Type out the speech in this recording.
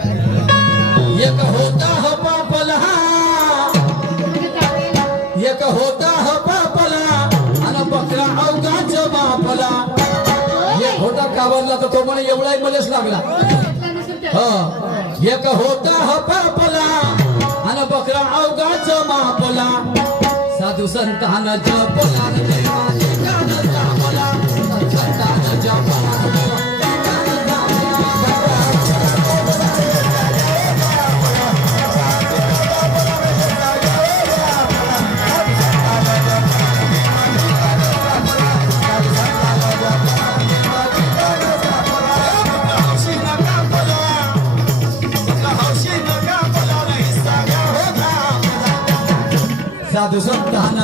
एक होता ह पापला एक होता ह पापला आणि बकरा अवघाच बापला एक होता कावरला तर तो म्हणे एवढाही मलेच लागला एक होता ह पापला आणि बकरा अवघाच मापला साधू संतान जपला संतान जपला साधू संतान